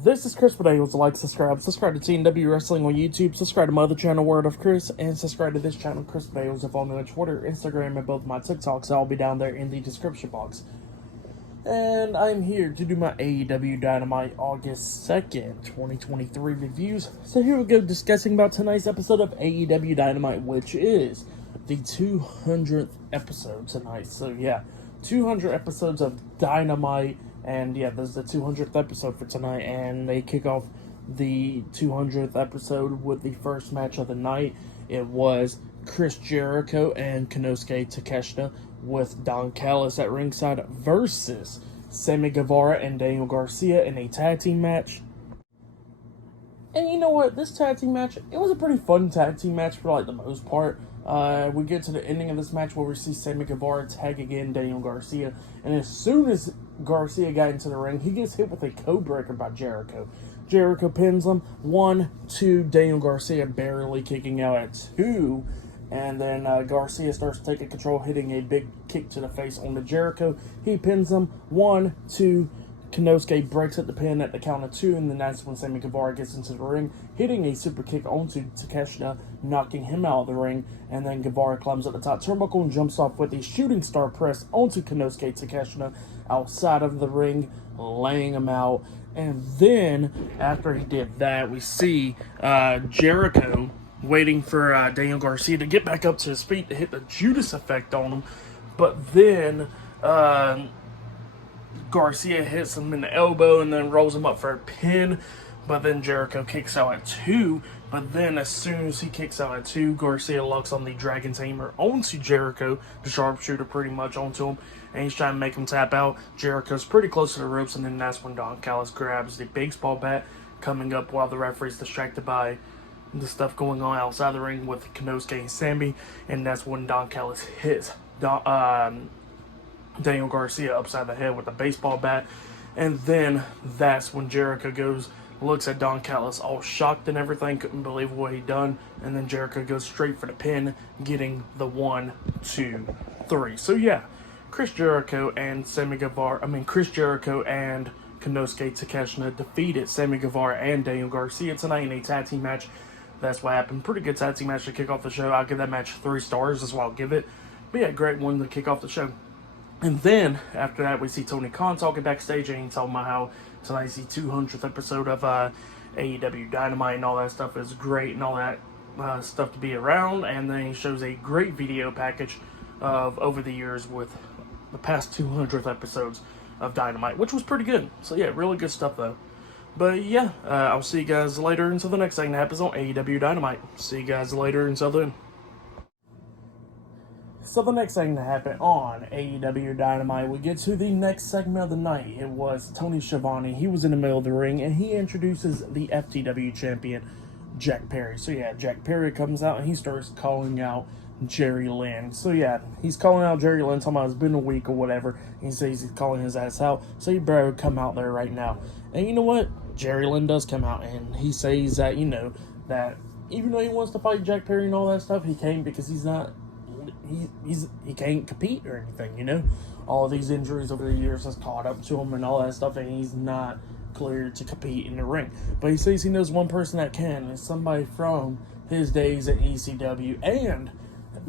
This is Chris Bedales. Like, subscribe to TNW Wrestling on YouTube, subscribe to my other channel, Word of Chris, and subscribe to this channel, Chris Bedales. Follow me on Twitter, Instagram, and both my TikToks. I'll be down there in the description box. And I'm here to do my AEW Dynamite August 2nd, 2023 reviews. So here we go, discussing about tonight's episode of AEW Dynamite, which is the 200th episode tonight. So yeah, 200 episodes of Dynamite. And yeah, this is the 200th episode for tonight, and they kick off the 200th episode with the first match of the night. It was Chris Jericho and Konosuke Takeshita with Don Callis at ringside versus Sammy Guevara and Daniel Garcia in a tag team match. And you know what? This tag team match, it was a pretty fun tag team match for like the most part. We get to the ending of this match where we see Sammy Guevara tag again Daniel Garcia, and as soon as Garcia got into the ring, he gets hit with a code breaker by Jericho. Jericho pins him 1, 2, Daniel Garcia barely kicking out at 2, and then Garcia starts taking control, hitting a big kick to the face onto Jericho. He pins him 1, 2. Konosuke breaks at the pin at the count of 2, and then that's when Sammy Guevara gets into the ring, hitting a super kick onto Takeshita, knocking him out of the ring, and then Guevara climbs at the top turnbuckle and jumps off with a shooting star press onto Konosuke Takeshita outside of the ring, laying him out. And then, after he did that, we see Jericho waiting for Daniel Garcia to get back up to his feet to hit the Judas effect on him, but then Garcia hits him in the elbow and then rolls him up for a pin, but then Jericho kicks out at 2. But then as soon as he kicks out at 2, Garcia locks on the Dragon Tamer onto Jericho, the sharpshooter pretty much onto him, and he's trying to make him tap out. Jericho's pretty close to the ropes, and then that's when Don Callis grabs the baseball bat, coming up while the referee's distracted by the stuff going on outside the ring with Konosuke and Sammy, and that's when Don Callis hits Daniel Garcia upside the head with a baseball bat. And then that's when Jericho looks at Don Callis all shocked and everything, couldn't believe what he'd done, and then Jericho goes straight for the pin, getting the 1, 2, 3. So yeah, Chris Jericho and Konosuke Takeshita defeated Sammy Guevara and Daniel Garcia tonight in a tag team match. That's what happened. Pretty good tag team match to kick off the show. I'll give that match 3 stars, that's what I'll give it. But yeah, great one to kick off the show. And then, after that, we see Tony Khan talking backstage, and he's talking about how tonight's the 200th episode of AEW Dynamite, and all that stuff is great, and all that stuff to be around. And then he shows a great video package of over the years with the past 200th episodes of Dynamite, which was pretty good. So yeah, really good stuff, though. But yeah, I'll see you guys later until the next thing that happens on AEW Dynamite. See you guys later until then. So the next thing that happened on AEW Dynamite, we get to the next segment of the night. It was Tony Schiavone. He was in the middle of the ring, and he introduces the FTW champion, Jack Perry. So yeah, Jack Perry comes out, and he starts calling out Jerry Lynn. So yeah, he's calling out Jerry Lynn, talking about it's been a week or whatever. He says he's calling his ass out, so he better come out there right now. And you know what? Jerry Lynn does come out, and he says that, that even though he wants to fight Jack Perry and all that stuff, he can't because he's not... He can't compete or anything, All of these injuries over the years has caught up to him and all that stuff, and he's not cleared to compete in the ring. But he says he knows one person that can. It's somebody from his days at ECW and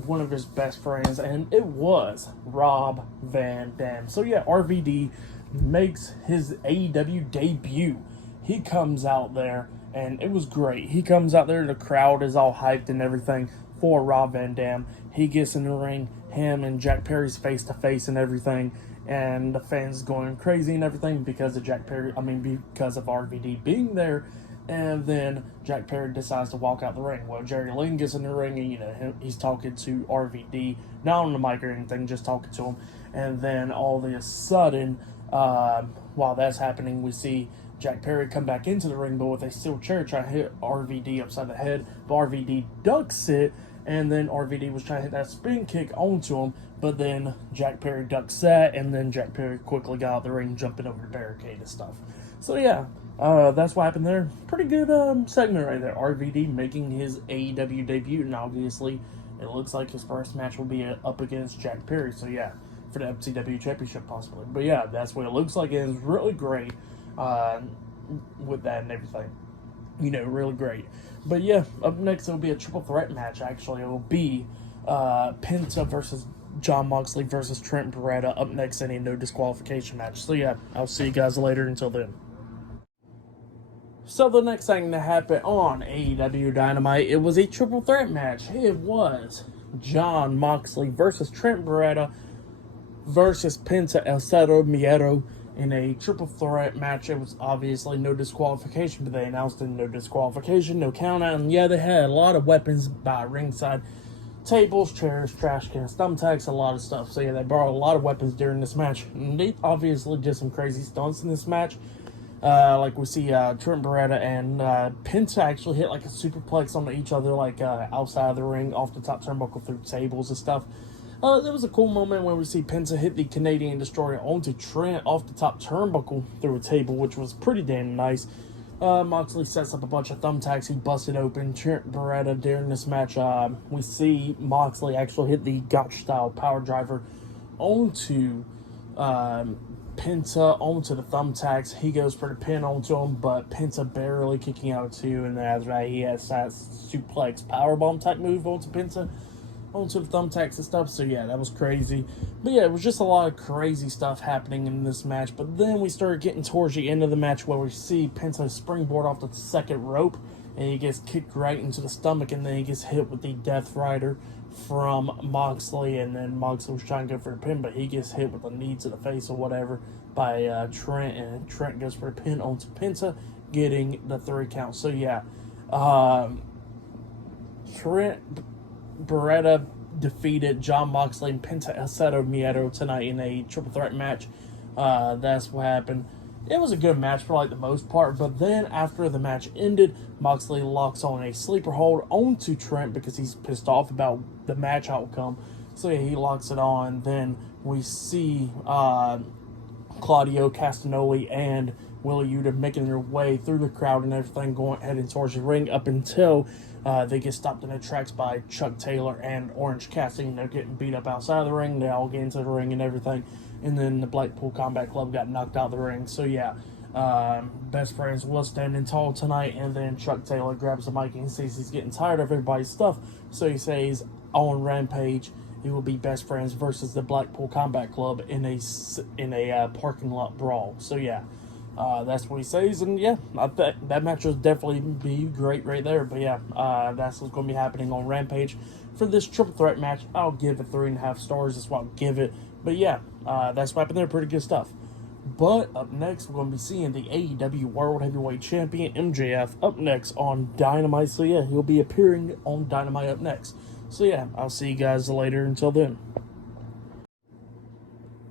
one of his best friends, and it was Rob Van Dam. So yeah, RVD makes his AEW debut. He comes out there, and it was great. He comes out there, the crowd is all hyped and everything for Rob Van Dam. He gets in the ring, him and Jack Perry's face to face and everything, and the fans going crazy and everything because of because of RVD being there. And then Jack Perry decides to walk out the ring. Well, Jerry Lynn gets in the ring, and he's talking to RVD, not on the mic or anything, just talking to him. And then all of a sudden, while that's happening, we see Jack Perry come back into the ring, but with a steel chair trying to hit RVD upside the head. But RVD ducks it, and then RVD was trying to hit that spin kick onto him, but then Jack Perry ducks that, and then Jack Perry quickly got out the ring, jumping over the barricade and stuff. So yeah, that's what happened there. Pretty good segment right there. RVD making his AEW debut, and obviously it looks like his first match will be up against Jack Perry. So yeah, for the FTW Championship possibly. But yeah, that's what it looks like. It is really great. with that and everything. Really great. But yeah, up next it'll be a triple threat match. Actually, it'll be Penta versus Jon Moxley versus Trent Beretta. Up next in a no disqualification match. So yeah, I'll see you guys later. Until then. So the next thing that happened on AEW Dynamite, it was a triple threat match. It was Jon Moxley versus Trent Beretta versus Penta El Cero Miedo in a triple threat match. It was obviously no disqualification, but they announced it no disqualification, no count out, and yeah, they had a lot of weapons by ringside. Tables, chairs, trash cans, thumbtacks, a lot of stuff. So yeah, they brought a lot of weapons during this match. And they obviously did some crazy stunts in this match. Like we see Trent Beretta and Penta actually hit like a superplex on each other, like outside of the ring, off the top turnbuckle through tables and stuff. There was a cool moment when we see Penta hit the Canadian Destroyer onto Trent off the top turnbuckle through a table, which was pretty damn nice. Moxley sets up a bunch of thumbtacks. He busted open Trent Beretta during this match. We see Moxley actually hit the Gotch-style power driver onto Penta, onto the thumbtacks. He goes for the pin onto him, but Penta barely kicking out too. And that's right, he has that suplex powerbomb type move onto Penta, onto the thumbtacks and stuff. So yeah, that was crazy. But yeah, it was just a lot of crazy stuff happening in this match. But then we started getting towards the end of the match where we see Penta springboard off the second rope, and he gets kicked right into the stomach, and then he gets hit with the Death Rider from Moxley, and then Moxley was trying to go for the pin, but he gets hit with a knee to the face or whatever by Trent, and Trent goes for the pin onto Penta, getting the 3 count. So yeah, Trent Beretta defeated Jon Moxley and Penta El Cero Miedo tonight in a triple threat match. That's what happened. It was a good match for like the most part, but then after the match ended, Moxley locks on a sleeper hold onto Trent because he's pissed off about the match outcome. So yeah, he locks it on. Then we see Claudio Castagnoli and Wheeler Yuta making their way through the crowd and everything, heading towards the ring up until they get stopped in their tracks by Chuck Taylor and Orange Cassidy. They're getting beat up outside of the ring. They all get into the ring and everything. And then the Blackpool Combat Club got knocked out of the ring. So yeah, Best Friends was standing tall tonight. And then Chuck Taylor grabs the mic and he says he's getting tired of everybody's stuff. So he says on Rampage, it will be Best Friends versus the Blackpool Combat Club in a parking lot brawl. So yeah, that's what he says, and yeah, I bet that match will definitely be great right there. But yeah, that's what's going to be happening on Rampage for this triple threat match. I'll give it 3.5 stars. That's what I'll give it. But yeah, that's what happened there. Pretty good stuff. But up next, we're going to be seeing the AEW World Heavyweight Champion MJF up next on Dynamite. So yeah, he'll be appearing on Dynamite up next. So yeah, I'll see you guys later. Until then.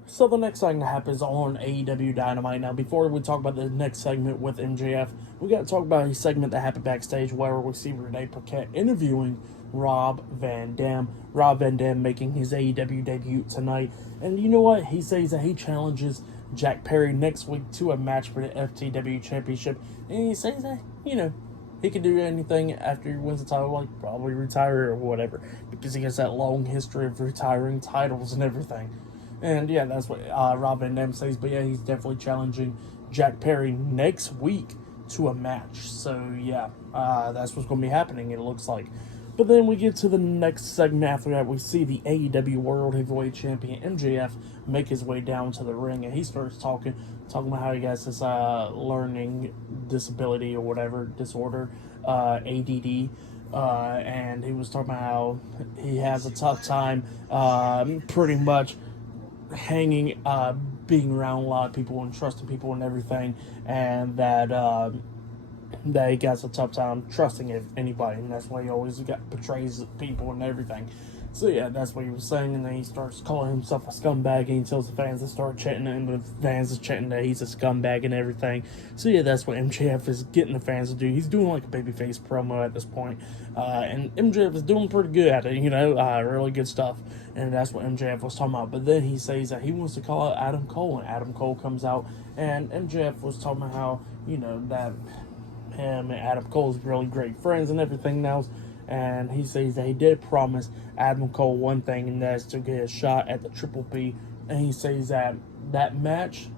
So the next thing that happens on AEW Dynamite. Now, before we talk about the next segment with MJF, we got to talk about a segment that happened backstage where we see Renee Paquette interviewing Rob Van Dam. Rob Van Dam making his AEW debut tonight. And you know what? He says that he challenges Jack Perry next week to a match for the FTW Championship. And he says that, he can do anything after he wins the title, like probably retire or whatever, because he has that long history of retiring titles and everything. And yeah, that's what Rob Van Dam says. But yeah, he's definitely challenging Jack Perry next week to a match. So yeah, that's what's going to be happening, it looks like. But then we get to the next segment after that. We see the AEW World Heavyweight Champion MJF make his way down to the ring, and he starts talking about how he has this learning disability or whatever disorder, ADD. And he was talking about how he has a tough time pretty much hanging, being around a lot of people and trusting people and everything, and that he gets a tough time trusting anybody, and that's why he always betrays people and everything. So yeah, that's what he was saying, and then he starts calling himself a scumbag, and he tells the fans to start chanting, and the fans is chanting that he's a scumbag and everything. So yeah, that's what MJF is getting the fans to do. He's doing like a babyface promo at this point, and MJF is doing pretty good at it, really good stuff, and that's what MJF was talking about. But then he says that he wants to call out Adam Cole, and Adam Cole comes out, and MJF was talking about how, that him and Adam Cole's really great friends and everything now. And he says that he did promise Adam Cole one thing, and that's to get a shot at the Triple B. And he says that match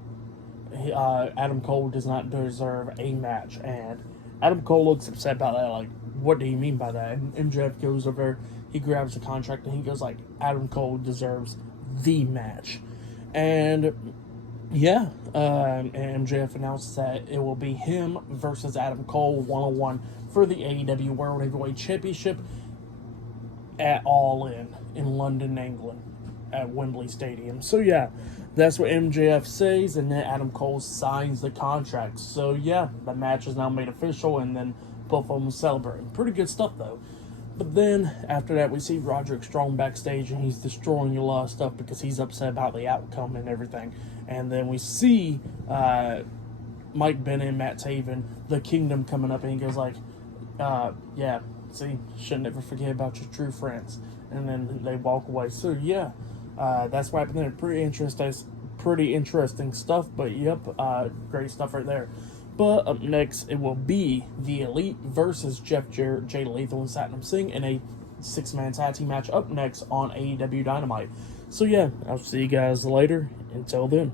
Adam Cole does not deserve a match. And Adam Cole looks upset about that, like, what do you mean by that? And MJF goes over, he grabs the contract, and he goes like, Adam Cole deserves the match. And yeah, and MJF announced that it will be him versus Adam Cole one-on-one for the AEW World Heavyweight Championship at All in London, England, at Wembley Stadium. So yeah, that's what MJF says, and then Adam Cole signs the contract. So yeah, the match is now made official, and then both of them celebrating. Pretty good stuff though. But then after that, we see Roderick Strong backstage, and he's destroying a lot of stuff because he's upset about the outcome and everything. And then we see Mike Bennett and Matt Taven, the Kingdom, coming up, and he goes like, yeah, see, should never forget about your true friends. And then they walk away. So yeah, that's what happened there. Pretty interesting stuff. But yep, great stuff right there. But up next, it will be The Elite versus Jeff Jarrett, Jay Lethal, and Satnam Singh in a 6-man tag team match up next on AEW Dynamite. So yeah, I'll see you guys later. Until then.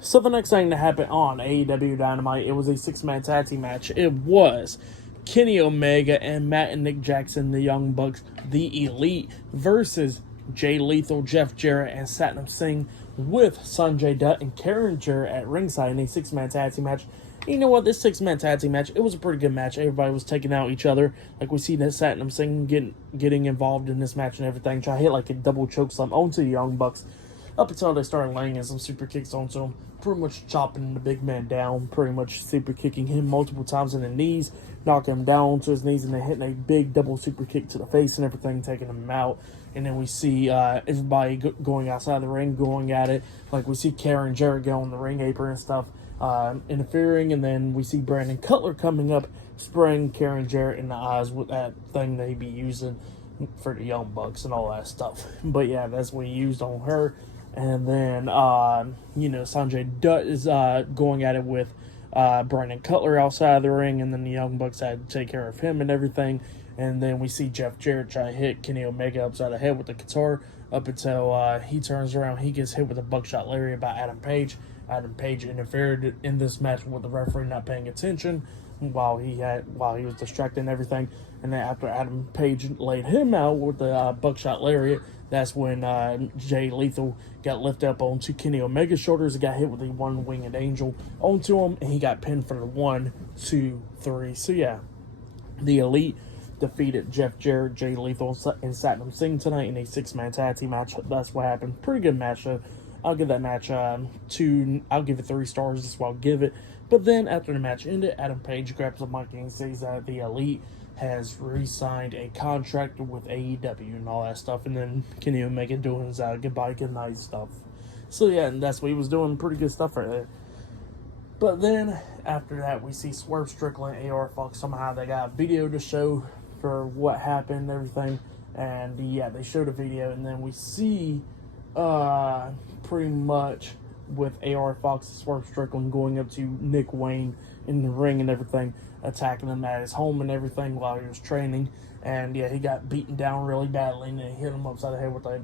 So the next thing to happen on AEW Dynamite, it was a 6-man tag team match. It was Kenny Omega and Matt and Nick Jackson, the Young Bucks, The Elite, versus Jay Lethal, Jeff Jarrett, and Satnam Singh, with Sanjay Dutt and Karen Jarrett at ringside in a 6-man tag team match. You know what? This 6-man tag team match, it was a pretty good match. Everybody was taking out each other. Like, we see that Satnam Singh getting involved in this match and everything. Try to hit like a double choke slam onto the Young Bucks, up until they started laying in some super kicks onto him. Pretty much chopping the big man down. Pretty much super kicking him multiple times in the knees. Knocking him down to his knees, and then hitting a big double super kick to the face and everything, taking him out. And then we see everybody going outside the ring, going at it. Like, we see Karen Jarrett go on the ring apron and stuff, interfering. And then we see Brandon Cutler coming up, spraying Karen Jarrett in the eyes with that thing they be using for the Young Bucks and all that stuff. But yeah, that's what he used on her. And then, Sanjay Dutt is going at it with Brandon Cutler outside the ring, and then the Young Bucks had to take care of him and everything. And then we see Jeff Jarrett try to hit Kenny Omega upside the head with the guitar, up until he turns around. He gets hit with a buckshot lariat by Adam Page. Adam Page interfered in this match with the referee not paying attention while he was distracted and everything. And then after Adam Page laid him out with the buckshot lariat, that's when Jay Lethal got lifted up onto Kenny Omega's shoulders and got hit with the one-winged angel onto him, and he got pinned for the 1, 2, 3. So yeah, the Elite defeated Jeff Jarrett, Jay Lethal, and Satnam Singh tonight in a 6-man tag team match. That's what happened. Pretty good match. I'll give that match I'll give it 3 stars. That's what I'll give it. But then after the match ended, Adam Page grabs the mic and says that the Elite has re-signed a contract with AEW and all that stuff, and then Kenny Omega doing his goodbye, good night stuff. So yeah, and that's what he was doing. Pretty good stuff right there. But then after that, we see Swerve Strickland and AR Fox. Somehow they got a video to show for what happened and everything, and yeah, they showed a video, and then we see pretty much with AR Fox and Swerve Strickland going up to Nick Wayne in the ring and everything, attacking him at his home and everything while he was training. And yeah, he got beaten down really badly, and then hit him upside the head with a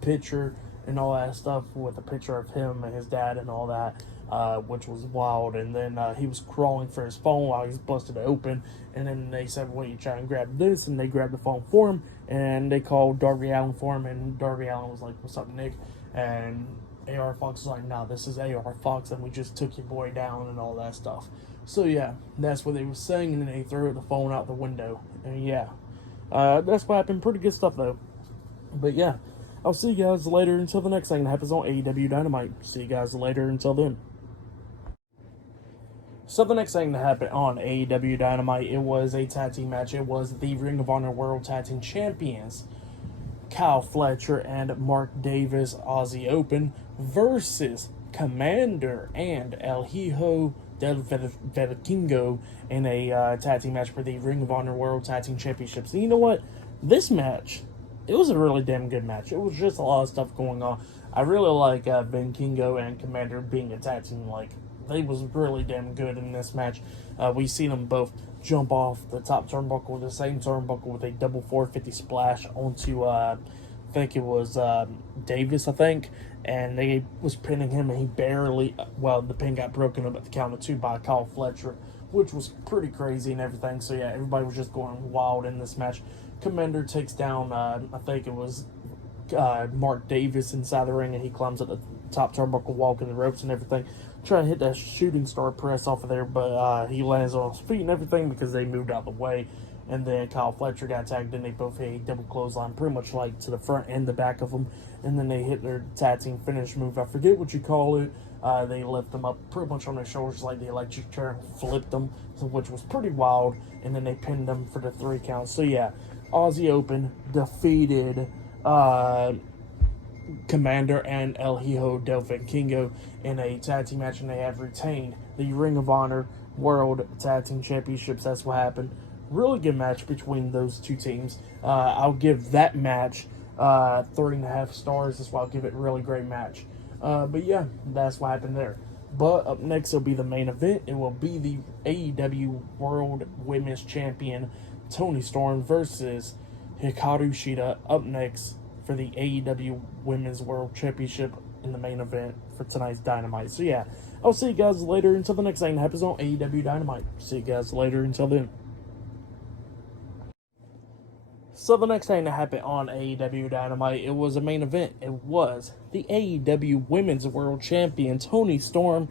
picture and all that stuff, with a picture of him and his dad and all that, which was wild. And then he was crawling for his phone while he was busted open, and then they said, well, you try and grab this, and they grabbed the phone for him, and they called Darby Allin for him, and Darby Allin was like, what's up, Nick? And AR Fox was like, no, this is AR Fox, and we just took your boy down and all that stuff. So yeah, that's what they were saying, and then they threw the phone out the window. And yeah, that's what happened. Pretty good stuff though. But yeah, I'll see you guys later until the next thing that happens on AEW Dynamite. See you guys later until then. So the next thing that happened on AEW Dynamite, it was a tag team match. It was the Ring of Honor World Tag Team Champions, Kyle Fletcher and Mark Davis, Aussie Open, versus Commander and El Hijo del Vikingo in a tag team match for the Ring of Honor World Tag Team Championships. And you know what? This match, it was a really damn good match. It was just a lot of stuff going on. I really like Vikingo and Commander being a tag team. Like, they was really damn good in this match. We seen them both jump off the top turnbuckle, the same turnbuckle, with a double 450 splash onto think it was Davis, I think, and they was pinning him, and he barely, well, the pin got broken up at the count of 2 by Kyle Fletcher, which was pretty crazy and everything. So yeah, everybody was just going wild in this match. Commander takes down, I think it was Mark Davis inside the ring, and he climbs up the top turnbuckle, walking the ropes and everything, trying to hit that shooting star press off of there, but he lands on his feet and everything because they moved out of the way. And then Kyle Fletcher got tagged in. They both hit a double clothesline, pretty much like to the front and the back of them. And then they hit their tag team finish move. I forget what you call it. They lift them up pretty much on their shoulders like the electric chair, flipped them, which was pretty wild. And then they pinned them for the 3 count. So yeah, Aussie Open defeated Commander and El Hijo del Vikingo in a tag team match, and they have retained the Ring of Honor World Tag Team Championships. That's what happened. Really good match between those two teams. I'll give that match 3.5 stars. That's why I'll give it a really great match. But yeah, that's what happened there. But up next will be the main event. It will be the AEW World Women's Champion Toni Storm versus Hikaru Shida up next for the AEW Women's World Championship in the main event for tonight's Dynamite. So yeah, I'll see you guys later until the next thing that happens on AEW Dynamite. See you guys later until then. So the next thing that happened on AEW Dynamite, it was a main event. It was the AEW Women's World Champion Toni Storm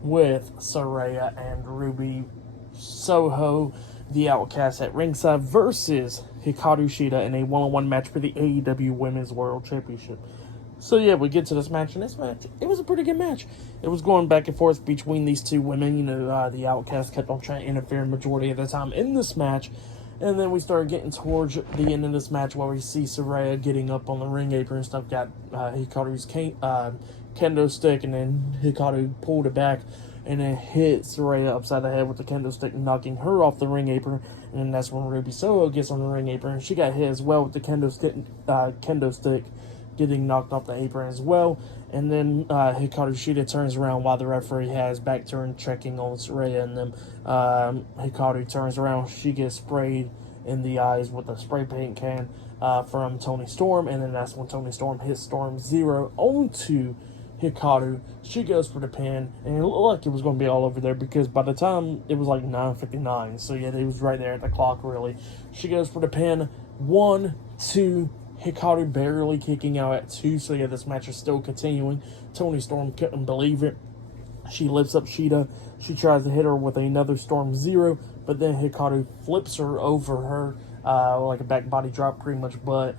with Saraya and Ruby Soho, the Outcast at ringside, versus Hikaru Shida in a one-on-one match for the AEW Women's World Championship. So yeah, we get to this match, and this match, it was a pretty good match. It was going back and forth between these two women. You know, the Outcast kept on trying to interfere majority of the time in this match. And then we started getting towards the end of this match where we see Saraya getting up on the ring apron and stuff, got Hikaru's kendo stick, and then Hikaru pulled it back and then hit Saraya upside the head with the kendo stick, knocking her off the ring apron. And then that's when Ruby Soho gets on the ring apron, and she got hit as well with the kendo stick, getting knocked off the apron as well. And then Hikaru Shida turns around while the referee has back turned, checking on Saraya, and then Hikaru turns around. She gets sprayed in the eyes with a spray paint can from Toni Storm, and then that's when Toni Storm hits Storm Zero onto Hikaru. She goes for the pin, and it looked like it was going to be all over there because by the time it was like 9:59, so yeah, it was right there at the clock, really. She goes for the pin, 1, 2, Hikaru barely kicking out at 2, so yeah, this match is still continuing. Toni Storm couldn't believe it. She lifts up Shida. She tries to hit her with another Storm Zero, but then Hikaru flips her over her like a back body drop pretty much, but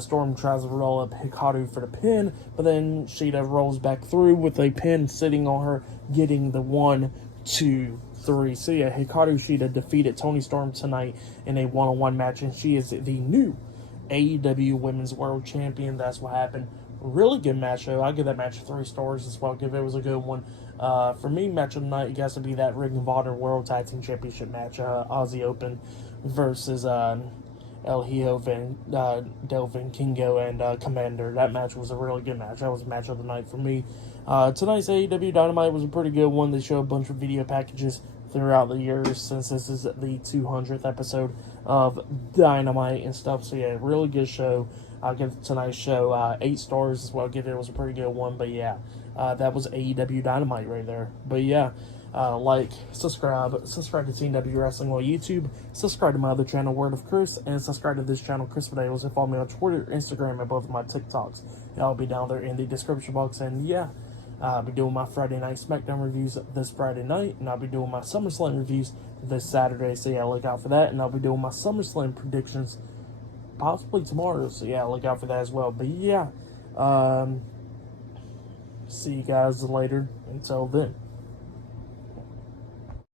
Storm tries to roll up Hikaru for the pin, but then Shida rolls back through with a pin sitting on her, getting the 1, 2, 3. So yeah, Hikaru Shida defeated Toni Storm tonight in a one-on-one match, and she is the new AEW Women's World Champion. That's what happened. Really good match, though. I'll give that match 3 stars as well. Give it was a good one. For me, match of the night, it has to be that Ring of Honor World Tag Team Championship match. Aussie Open versus El Hijo del Vikingo and Commander. That match was a really good match. That was a match of the night for me. Tonight's AEW Dynamite was a pretty good one. They show a bunch of video packages throughout the years since this is the 200th episode of Dynamite and stuff. So yeah, really good show. I'll give tonight's show 8 stars as well. Give it was a pretty good one. But yeah, that was AEW Dynamite right there. But yeah, like, subscribe to TNW Wrestling on YouTube, subscribe to my other channel, Word of Chris, and subscribe to this channel, Chris Videos, and follow me on Twitter, Instagram, and both of my TikToks. I'll be down there in the description box. And yeah, I'll be doing my Friday Night SmackDown reviews this Friday night, and I'll be doing my SummerSlam reviews this Saturday, so yeah, look out for that. And I'll be doing my SummerSlam predictions possibly tomorrow, so yeah, look out for that as well. But yeah, see you guys later. Until then.